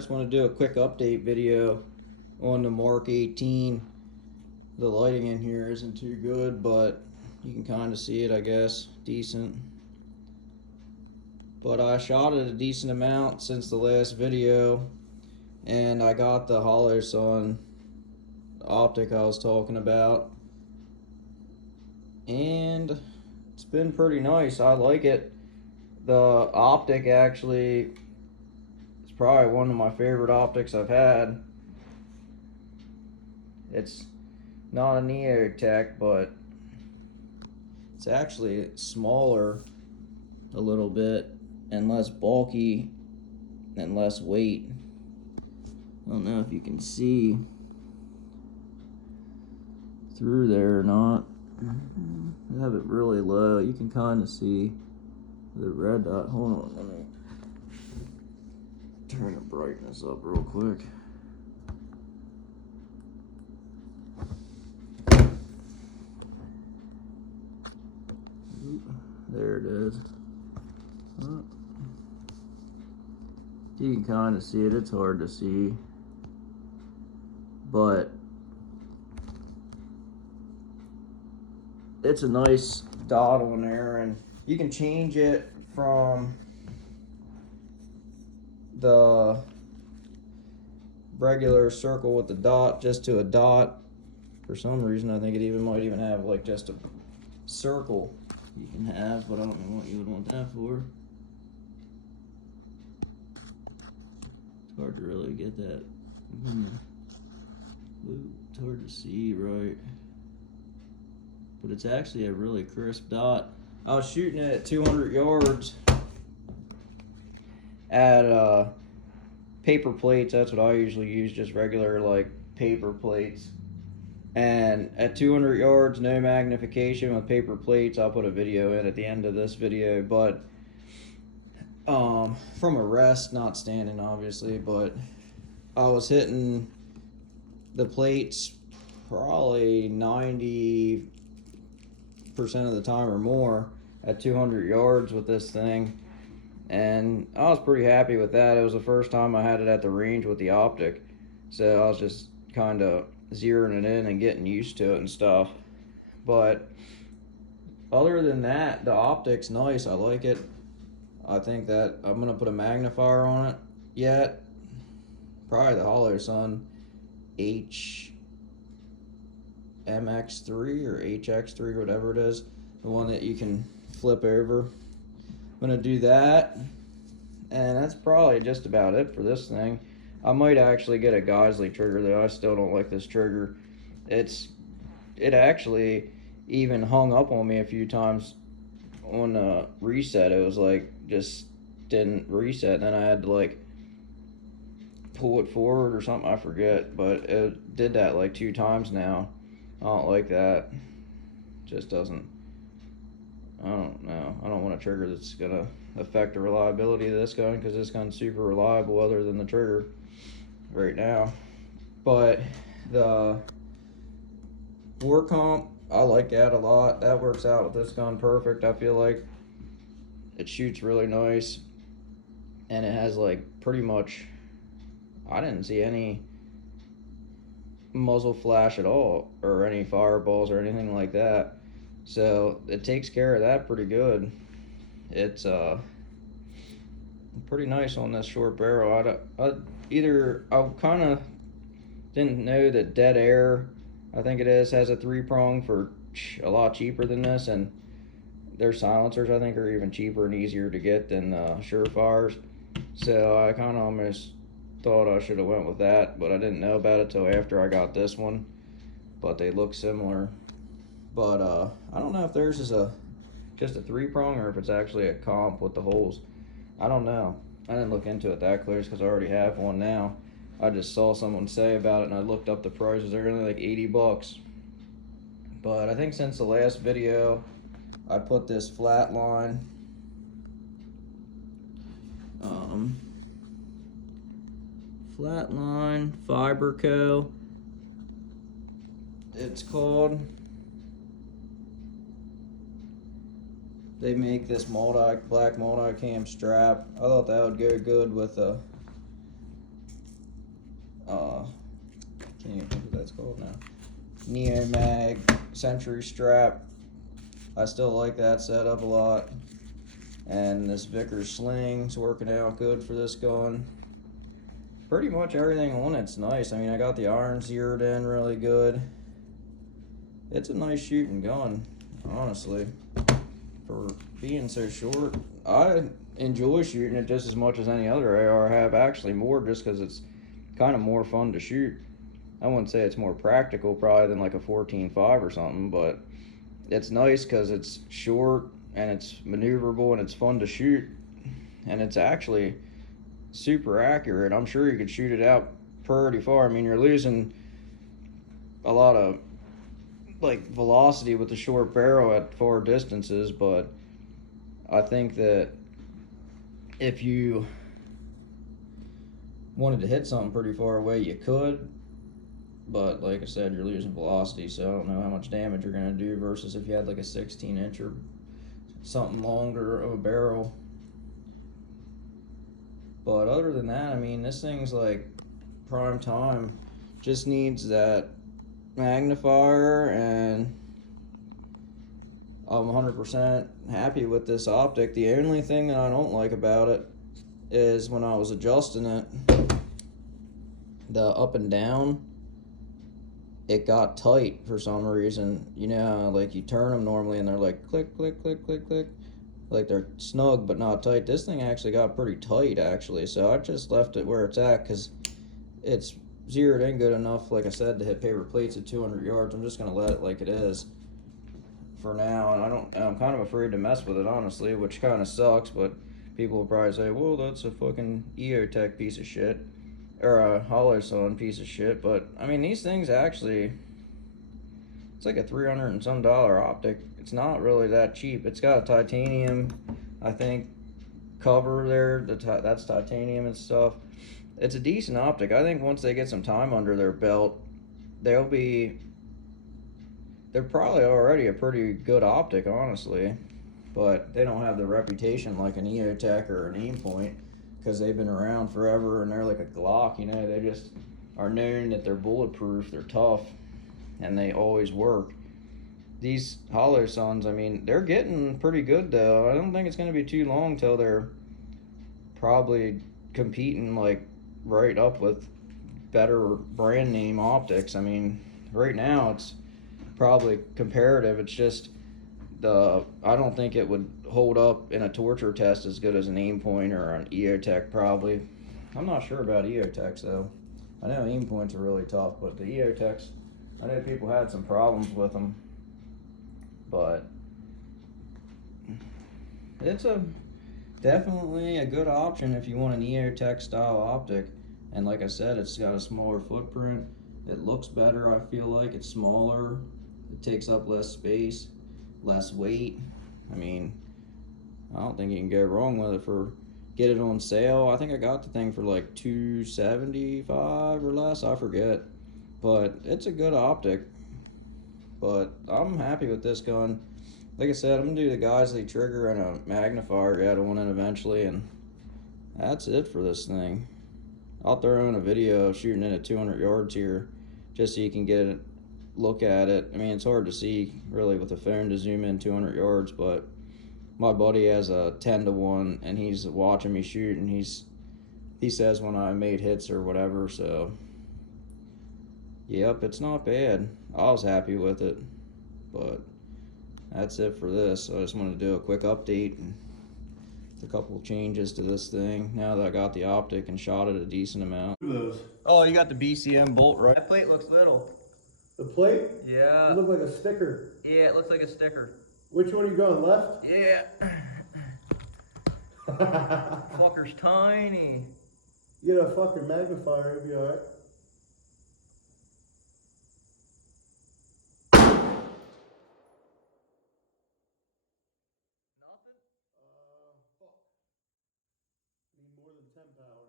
just want to do a quick update video on the mk18. The lighting in here isn't too good, but you can kind of see it, I guess, decent. But I shot it a decent amount since the last video, and I got the hollow sun optic I was talking about, and it's been pretty nice. I like it. The optic actually is probably one of my favorite optics I've had. It's not a Neotech, but it's actually smaller a little bit and less bulky and less weight. I don't know if you can see through there or not. I have it really low. You can kind of see the red dot. Hold on, let me turn the brightness up real quick. There it is. You can kind of see it. It's hard to see, but it's a nice dot on there, and you can change it from the regular circle with the dot just to a dot. For some reason, I think it might even have like just a circle you can have, but I don't know what you would want that for. It's hard to really get that. It's hard to see, right? But it's actually a really crisp dot. I was shooting it at 200 yards at paper plates. That's what I usually use, just regular like paper plates. And at 200 yards, no magnification with paper plates. I'll put a video in at the end of this video, but from a rest, not standing obviously, but I was hitting the plates probably 90% of the time or more at 200 yards with this thing, and I was pretty happy with that. It was the first time I had it at the range with the optic, so I was just kind of zeroing it in and getting used to it and stuff. But other than that, the optic's nice. I like it. I think that I'm gonna put a magnifier on it yet. Probably the hollow sun mk18 or hx3, whatever it is, the one that you can flip over. I'm gonna do that, and that's probably just about it for this thing. I might actually get a Geisley trigger though. I still don't like this trigger. It actually even hung up on me a few times on the reset. It was like just didn't reset, and then I had to like pull it forward or something, I forget, but it did that like 2 times now. I don't like that. Just doesn't, I don't know. I don't want a trigger that's gonna affect the reliability of this gun, because this gun's super reliable other than the trigger right now. But the war comp, I like that a lot. That works out with this gun perfect. I feel like it shoots really nice, and it has like pretty much, I didn't see any muzzle flash at all or any fireballs or anything like that, so it takes care of that pretty good. It's pretty nice on this short barrel. I kind of didn't know that Dead Air, I think it is, has a 3-prong for a lot cheaper than this, and their silencers I think are even cheaper and easier to get than Surefires. So I kind of almost thought I should have went with that, but I didn't know about it till after I got this one. But they look similar. But I don't know if theirs is just a 3-prong or if it's actually a comp with the holes. I don't know. I didn't look into it that close because I already have one now. I just saw someone say about it and I looked up the prices. They're only like 80 bucks. But I think since the last video, I put this Flatline Flatline Fiberco, it's called. They make this black multi-cam strap. I thought that would go good with a it's called now. Neo Mag Century strap. I still like that setup a lot. And this Vickers sling's working out good for this gun. Pretty much everything on it's nice. I mean, I got the iron zeroed in really good. It's a nice shooting gun, honestly. For being so short, I enjoy shooting it just as much as any other AR I have. Actually, more just because it's kind of more fun to shoot. I wouldn't say it's more practical probably than like a 14.5 or something, but it's nice because it's short and it's maneuverable and it's fun to shoot, and it's actually super accurate. I'm sure you could shoot it out pretty far. I mean, you're losing a lot of like velocity with the short barrel at far distances, but I think that if you wanted to hit something pretty far away, you could, but like I said, you're losing velocity, so I don't know how much damage you're going to do versus if you had like a 16-inch or something longer of a barrel. But other than that, I mean, this thing's like prime time. Just needs that magnifier, and I'm 100% happy with this optic. The only thing that I don't like about it is when I was adjusting it, the up and down, it got tight for some reason. You know, like you turn them normally and they're like click, click, click, click, click. Like they're snug but not tight. This thing actually got pretty tight actually, so I just left it where it's at because it's zeroed in good enough, like I said, to hit paper plates at 200 yards. I'm just gonna let it like it is for now, and I'm kind of afraid to mess with it honestly, which kind of sucks, but people will probably say, well, that's a fucking EOTech piece of shit, or a Holosun piece of shit, but I mean, these things actually, it's like a $300 and some optic. It's not really that cheap. It's got a titanium, I think, cover there. That's titanium and stuff. It's a decent optic. I think once they get some time under their belt, they're probably already a pretty good optic, honestly. But they don't have the reputation like an EOTech or an Aimpoint because they've been around forever and they're like a Glock, you know. They just are known that they're bulletproof, they're tough, and they always work. These Holosuns, I mean, they're getting pretty good though. I don't think it's going to be too long till they're probably competing like right up with better brand name optics. I mean, right now it's probably comparative. It's just I don't think it would hold up in a torture test as good as an Aimpoint or an EOTech probably. I'm not sure about EOTechs though. I know Aimpoints are really tough, but the EOTechs, I know people had some problems with them. But it's definitely a good option if you want an EOTech style optic. And like I said, it's got a smaller footprint. It looks better, I feel like. It's smaller. It takes up less space, less weight. I mean, I don't think you can go wrong with it. Get it on sale. I think I got the thing for like $275 or less. I forget. But it's a good optic. But I'm happy with this gun. Like I said, I'm gonna do the Geisley trigger and a magnifier yet on it eventually, and that's it for this thing. I'll throw in a video of shooting it at 200 yards here, just so you can get a look at it. I mean, it's hard to see really with a phone to zoom in 200 yards, but my buddy has a 10-1, and he's watching me shoot, and he says when I made hits or whatever. So, yep, it's not bad. I was happy with it, but that's it for this. So I just wanted to do a quick update and a couple of changes to this thing now that I got the optic and shot it a decent amount. Oh, you got the BCM bolt, right? That plate looks little. The plate? Yeah. It looked like a sticker. Yeah, it looks like a sticker. Which one are you going, left? Yeah. Fucker's tiny. You get a fucking magnifier, it'll be alright. Nothing? Fuck. Need more than 10 power.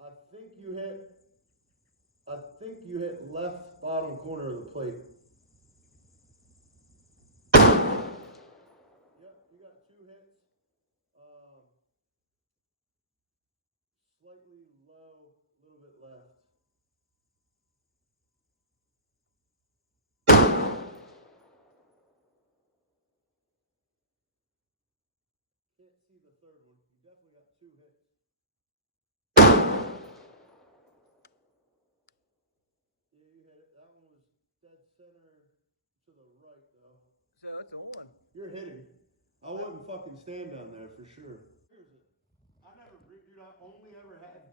I think you hit left bottom corner of the plate. Yep, you got 2 hits. Slightly low, a little bit left. third one. You definitely got 2 hits. Yeah, you hit it. That one was dead center to the right, though. So that's a 1. You're hitting. I wouldn't fucking stand down there for sure. Here's it. I never, dude, I only ever had